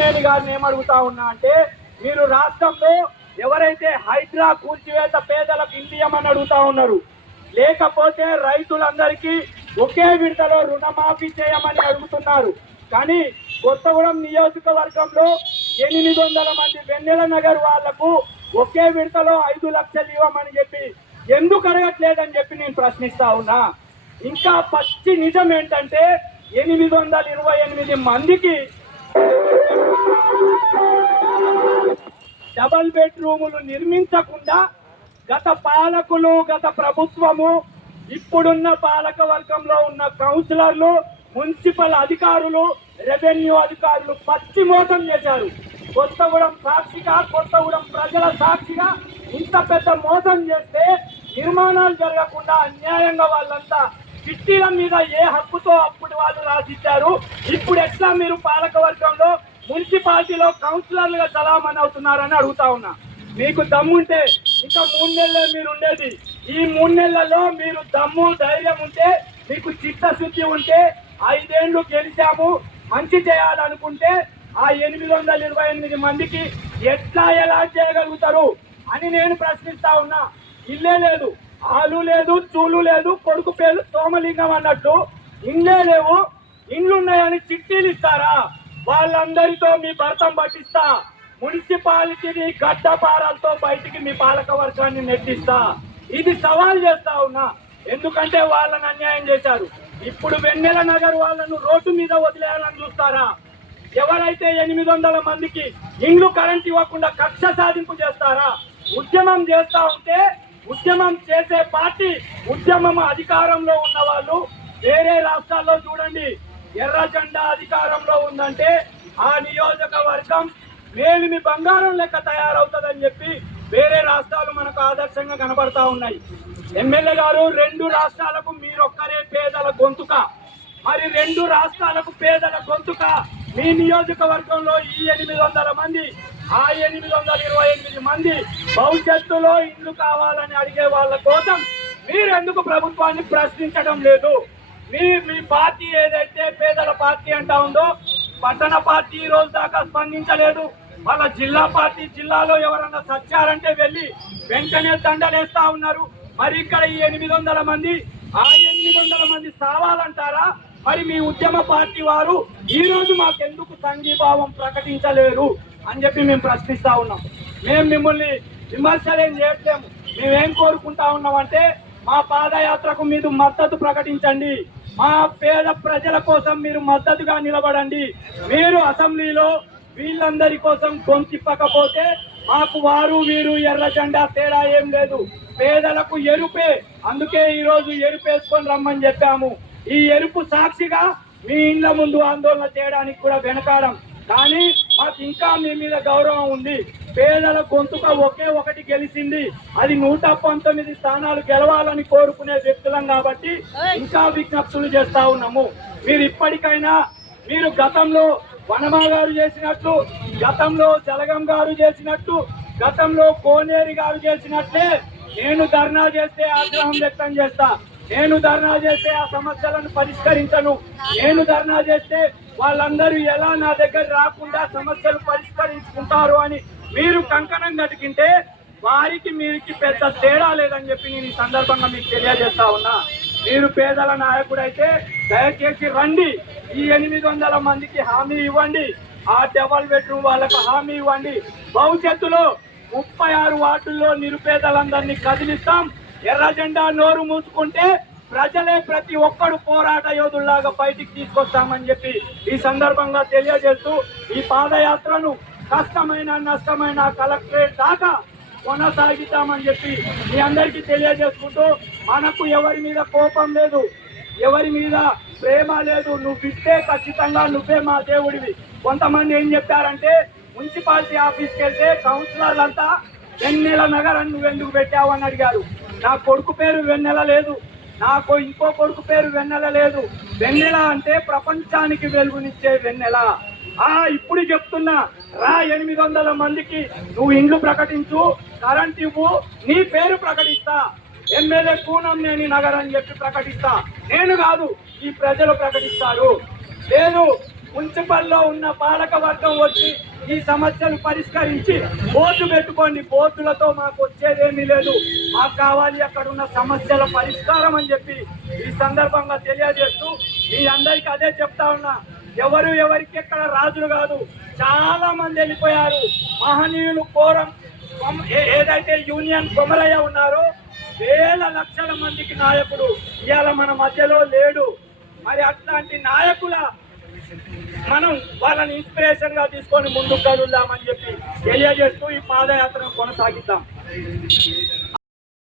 నేను గారిని ఏమడుగుతా ఉన్నా అంటే, మీరు రాష్ట్రంలో ఎవరైతే హైడ్రా కూల్చివేత పేదలకు ఇండియమని అడుగుతా ఉన్నారు, లేకపోతే రైతులందరికీ ఒకే విడతలో రుణమాఫీ చేయమని అడుగుతున్నారు. కానీ కొత్తగూడెం నియోజకవర్గంలో 800 మంది వెన్నెల నగర్ వాళ్లకు ఒకే విడతలో 5 లక్షలు ఇవ్వమని చెప్పి ఎందుకు అడగట్లేదని చెప్పి నేను ప్రశ్నిస్తా ఉన్నా. ఇంకా పచ్చి నిజం ఏంటంటే 828 మందికి డబల్ బెడ్రూములు నిర్మించకుండా గత పాలకులు, గత ప్రభుత్వము, ఇప్పుడున్న పాలక వర్గంలో ఉన్న కౌన్సిలర్లు, మున్సిపల్ అధికారులు, రెవెన్యూ అధికారులు పచ్చి మోసం చేశారు. కొత్తగూడెం సాక్షిగా, కొత్తగూడెం ప్రజల సాక్షిగా ఇంత పెద్ద మోసం చేస్తే నిర్మాణాలు జరగకుండా అన్యాయంగా వాళ్ళంతా చిట్టీల మీద ఏ హక్కుతో అప్పుడు వాళ్ళు రాసిచ్చారు. ఇప్పుడు ఎట్లా మీరు పాలక వర్గంలో, మున్సిపాలిటీలో కౌన్సిలర్లుగా చలామణి అవుతున్నారని అడుగుతా ఉన్నా. మీకు దమ్ముంటే ఇంకా 3 నెలలే మీరు ఉండేది. ఈ 3 నెలలలో మీరు దమ్ము, ధైర్యం ఉంటే, మీకు చిత్తశుద్ధి ఉంటే, 5 ఏళ్లు గెలిచాము, మంచి చేయాలనుకుంటే ఆ 828 మందికి ఎలా చేయగలుగుతారు అని నేను ప్రశ్నిస్తా ఉన్నా. ఇల్లే లేదు, ఆలు లేదు, చూలు లేదు, కొడుకు పేరు సోమలింగం అన్నట్టు ఇల్లే లేవు, ఇండ్లున్నాయని చిట్టీలు ఇస్తారా? వాళ్ళందరితో మీ భర్తం పట్టిస్తా, మున్సిపాలిటీని గడ్డపారాలతో బయటికి మీ పాలక వర్గాన్ని నెట్టిస్తా. ఇది సవాల్ చేస్తా ఉన్నా. ఎందుకంటే వాళ్ళని అన్యాయం చేశారు. ఇప్పుడు వెన్నెల నగర్ వాళ్ళను రోడ్డు మీద వదిలేయాలని చూస్తారా? ఎవరైతే 800 మందికి ఇండ్లు కరెంట్ ఇవ్వకుండా కక్ష సాధింపు చేస్తారా? ఉద్యమం చేస్తా ఉంటే, ఉద్యమం చేసే పార్టీ, ఉద్యమం అధికారంలో ఉన్న వాళ్ళు వేరే రాష్ట్రాల్లో చూడండి, ఎర్ర జెండా అధికారంలో ఉందంటే ఆ నియోజకవర్గం మేలిమి బంగారం లెక్క తయారవుతుందని చెప్పి వేరే రాష్ట్రాలు మనకు ఆదర్శంగా కనబడతా ఉన్నాయి. ఎమ్మెల్యే గారు, 2 రాష్ట్రాలకు మీరొక్కరే పేదల గొంతుక. మరి 2 రాష్ట్రాలకు పేదల గొంతుక మీ నియోజకవర్గంలో ఈ 800 మంది, ఆ 828 మంది భవిష్యత్తులో ఇల్లు కావాలని అడిగే వాళ్ళ కోసం మీరెందుకు ప్రభుత్వాన్ని ప్రశ్నించడం లేదు? మీ పార్టీ ఏదైతే పేదల పార్టీ అంటా ఉందో, పట్టణ పార్టీ ఈ రోజు దాకా స్పందించలేదు. వాళ్ళ జిల్లా పార్టీ, జిల్లాలో ఎవరన్నా సచ్చారంటే వెళ్ళి వెంటనే దండలేస్తా ఉన్నారు. మరి ఇక్కడ ఈ 800 మంది, ఆ 800 మంది సావాలంటారా? మరి మీ ఉద్యమ పార్టీ వారు ఈ రోజు మాకెందుకు సంఘీభావం ప్రకటించలేరు అని చెప్పి మేము ప్రశ్నిస్తా ఉన్నాం. మేము మిమ్మల్ని విమర్శలేం చేయట్లేము. మేమేం కోరుకుంటా ఉన్నామంటే, మా పాదయాత్రకు మీరు మద్దతు ప్రకటించండి, మా పేద ప్రజల కోసం మీరు మద్దతుగా నిలబడండి. మీరు అసెంబ్లీలో వీళ్ళందరి కోసం గొంతిప్పకపోతే మాకు వారు వీరు ఎర్ర జెండా తేడా ఏం లేదు, పేదలకు ఎరుపే. అందుకే ఈ రోజు ఎరుపేసుకొని రమ్మని చెప్పాము. ఈ ఎరుపు సాక్షిగా మీ ఇండ్ల ముందు ఆందోళన చేయడానికి కూడా వెనకాడం. కానీ మాకు ఇంకా మీ మీద గౌరవం ఉంది. పేదల గొంతుక ఒకే ఒకటి గెలిచింది, అది 119 స్థానాలు గెలవాలని కోరుకునే వ్యక్తులం కాబట్టి ఇంకా విజ్ఞప్తులు చేస్తా ఉన్నాము. మీరు ఇప్పటికైనా, మీరు గతంలో వనమా గారు చేసినట్లు, గతంలో జలగం గారు చేసినట్టు, గతంలో కోనేరి గారు చేసినట్లే నేను ధర్నా చేస్తే ఆగ్రహం వ్యక్తం చేస్తా, నేను ధర్నా చేస్తే ఆ సమస్యలను పరిష్కరించను, నేను ధర్నా చేస్తే వాళ్ళందరూ ఎలా నా దగ్గర రాకుండా సమస్యలు పరిష్కరించుకుంటారు అని మీరు కంకణం కట్టుకుంటే వారికి మీరికి పెద్ద తేడా లేదని చెప్పి నేను ఈ సందర్భంగా మీకు తెలియజేస్తా ఉన్నా. మీరు పేదల నాయకుడైతే దయచేసి రండి, ఈ 800 మందికి హామీ ఇవ్వండి, ఆ డబల్ బెడ్రూమ్ వాళ్ళకు హామీ ఇవ్వండి. భవిష్యత్తులో 36 వార్డుల్లో నిరుపేదలందరినీ కదిలిస్తాం. ఎర్ర జెండా నోరు మూసుకుంటే ప్రజలే ప్రతి ఒక్కడు పోరాట యోధుల్లాగా బయటికి తీసుకొస్తామని చెప్పి ఈ సందర్భంగా తెలియజేస్తూ, ఈ పాదయాత్రను కష్టమైన నష్టమైన కలెక్టరేట్ దాకా కొనసాగిద్దామని చెప్పి మీ అందరికీ తెలియజేసుకుంటూ, మనకు ఎవరి మీద కోపం లేదు, ఎవరి మీద ప్రేమ లేదు. నువ్వు ఇస్తే ఖచ్చితంగా నువ్వే మా దేవుడివి. కొంతమంది ఏం చెప్పారంటే, మున్సిపాలిటీ ఆఫీస్కి వెళ్తే కౌన్సిలర్లంతా వెన్నెల నగర్ అని నువ్వెందుకు పెట్టావు అని అడిగారు. నా కొడుకు పేరు వెన్నెల లేదు, నాకు ఇంకో కొడుకు పేరు వెన్నెల లేదు. వెన్నెల అంటే ప్రపంచానికి వెలుగునిచ్చే వెన్నెల. ఇప్పుడు చెప్తున్నా, రా 800 మందికి నువ్వు ఇండ్లు ప్రకటించు, కరెంట్ ఇవ్వు, నీ పేరు ప్రకటిస్తా, ఎమ్మెల్యే కూనంనేని నగర్ అని చెప్పి ప్రకటిస్తా. నేను కాదు, ఈ ప్రజలు ప్రకటిస్తారు. లేదు మున్సిపల్లో ఉన్న పాలక వర్గం వచ్చి ఈ సమస్యలు పరిష్కరించి బోర్డు పెట్టుకోండి. బోర్డులతో మాకు వచ్చేదేమీ లేదు, మాకు కావాలి అక్కడ ఉన్న సమస్యల పరిష్కారం అని చెప్పి ఈ సందర్భంగా తెలియజేస్తూ మీ అందరికీ అదే చెప్తా ఉన్నా. ఎవరు ఎవరికి ఎక్కడ రాజులు కాదు, చాలా మంది వెళ్ళిపోయారు మహనీయులు. ఏదైతే యూనియన్ కొమరయ్య ఉన్నారో వేల లక్షల మందికి నాయకుడు ఇవాళ మన మధ్యలో లేడు. మరి అట్లాంటి నాయకుల మనం వాళ్ళని ఇన్స్పిరేషన్ గా తీసుకొని ముందుకు కదులుదామని చెప్పి తెలియజేస్తూ ఈ పాదయాత్రను కొనసాగిద్దాం.